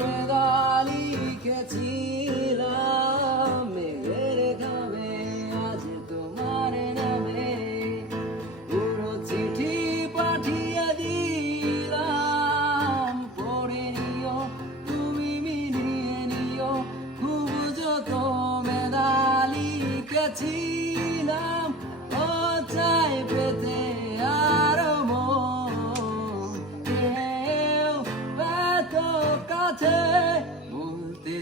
মেঘা লিখেছিলাম মেঘের খাবে আজ তোমার নামে পুরো চিঠি পাঠিয়ে দিলাম পড়ে নিও তুমি মিলিয়ে নিও খুব যত মেঘা লিখেছিলাম ও চাই পেতে আরো মন কেউ এত কাছে বলতে